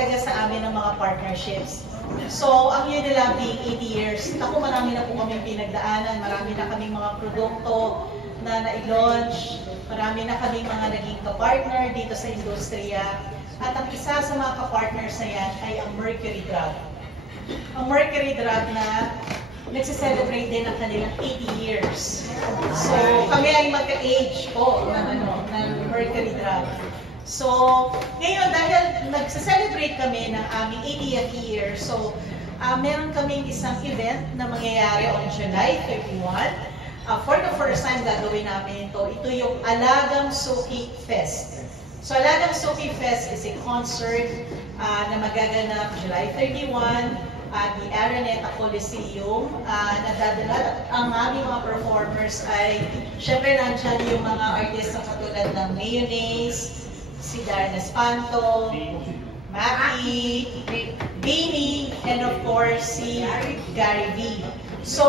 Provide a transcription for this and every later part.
talaga sa amin ng mga partnerships. So, ang Unilab being 80 years, ako marami na po kami pinagdaanan, marami na kaming mga produkto na na-launch, marami na kaming mga naging kapartner dito sa industriya. At ang isa sa mga kapartners na yan ay ang Mercury Drug. Ang Mercury Drug na nagse-celebrate din ang kanilang 80 years. So, kami ay magka-age po ng Mercury Drug. So, ngayon dahil nagse-celebrate kami ng aming 80th year, so meron kaming isang event na mangyayari on July 31. For the first time gagawin namin ito. Ito yung Alagang Suki Fest. So, Alagang Suki Fest is a concert na magaganap July 31 at the Araneta Coliseum. Nadadala ang aming mga performers ay, syempre nandyan yung mga artist na katulad ng Mayonnaise, si Darren Espanto, Maki, Beanie, and of course si Gary V. So,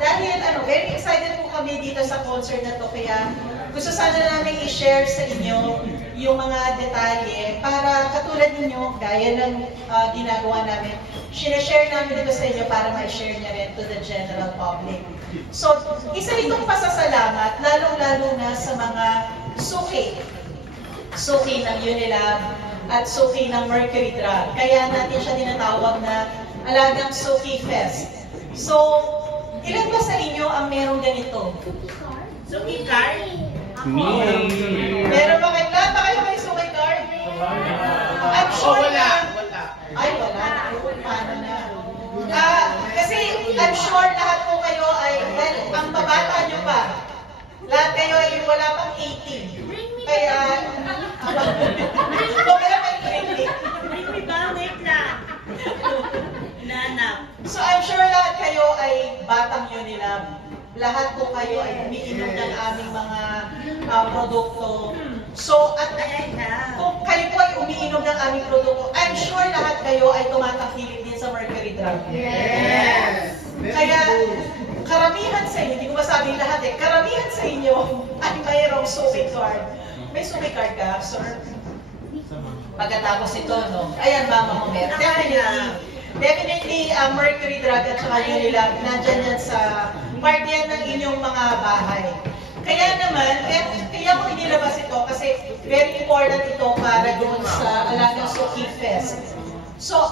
dahil very excited po kami dito sa concert na to, kaya gusto sana namin i-share sa inyo yung mga detalye para katulad ninyo, gaya ng ginagawa namin, sinashare namin dito sa inyo para ma-share niya rin to the general public. So, isa itong pasasalamat, lalong-lalo na sa mga suki ng Unilab at suki ng Mercury Drug. Kaya natin siya tinatawag na Alagang Suki Fest. So, ilan ba sa inyo ang merong ganito? Suki card? Meron ba kayo? Lahat ba kayo may suki card? I'm sure na. Ay, wala. Paano na? Kasi I'm sure lahat po kayo ay, ang babata nyo pa. Lahat kayo ay wala pang 18. Kaya, so I'm sure lahat kayo ay batang Unilab. Lahat po kayo ay umiinom ng aming mga produkto. So, at kung kayo po ay umiinom ng aming produkto, I'm sure lahat kayo ay tumatangkilik din sa Mercury Drug. Yes! Kaya, karamihan sa inyo, hindi ko masabing lahat karamihan sa inyo ay mayroong suki card. May suki card ka, sir? Pagkatapos ito, no? Ayan, mama mo meron. Definitely, Mercury Drug at saka Unilab, nandyan yan sa part yan ng inyong mga bahay. Kaya naman, kaya ko inilabas ito kasi very important ito para doon sa Alagang Suki Fest. So,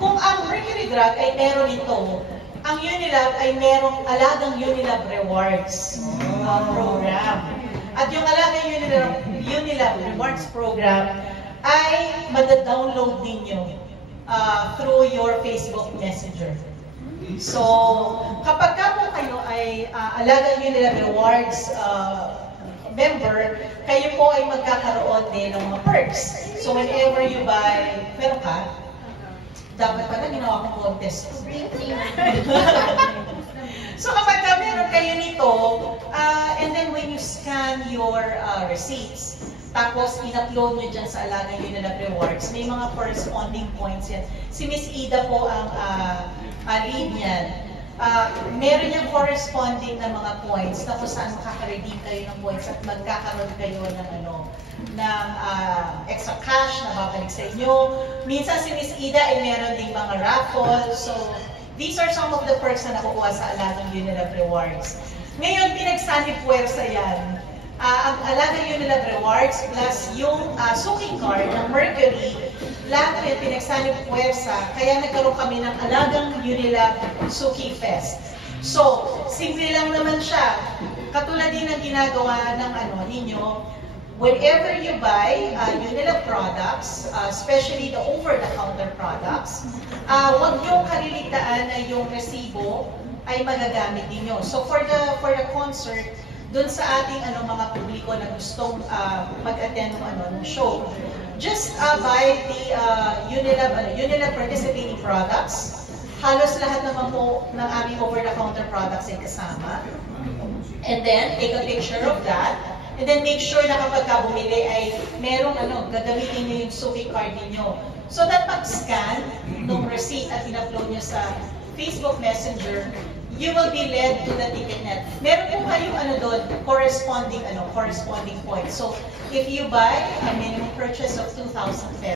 kung ang Mercury Drug ay meron ito, ang Unilab ay merong Alagang Unilab Rewards program. At yung Alagang Unilab Rewards program ay mada-download ninyo through your Facebook Messenger. So, kapag po kayo ay Alagang Unilab Rewards member, kayo po ay magkakaroon din ng mga perks. So, whenever you buy, pero ka, dapat pala ginawa kong contest. So, kapag meron kayo nito, and then when you scan your receipts, tapos in-upload nyo dyan sa Alagang Unilab Rewards, may mga corresponding points yan. Si Miss Ida po ang lead niyan. Meron yung corresponding na mga points na kung saan makaka-redeem kayo ng points at magkakaroon kayo ng extra cash na babalik sa inyo. Minsan si Miss Ida ay meron ding mga raffle. So, these are some of the perks na nakukuha sa Alagang Unilab Rewards. Ngayon, pinagsanib puwersa yan. Ang Alagang Unilab Rewards plus yung suki card ng Mercury, lahat rin pinagsanib puwersa, kaya nagkaroon kami ng Alagang Unilab Suki Fest. So, simple lang naman siya. Katulad din ng ginagawa ng ninyo, whenever you buy Unilab products, especially the over-the-counter products, huwag yung kaliligtaan na yung resibo ay magagamit ninyo. So, for the concert, doon sa ating mga publiko na gustong mag-attend ng show, just buy the Unilab participating products. Halos lahat naman po ng aming over-the-counter products ay kasama. And then, take a picture of that. And then, make sure na kapag bumili ay merong gagamitin nyo yung suki card ninyo. So that pag-scan ng receipt at in-upload nyo sa Facebook Messenger, you will be led to the ticket net. Meron po kayong doon, corresponding points. So, if you buy a minimum purchase of 2,000 pesos,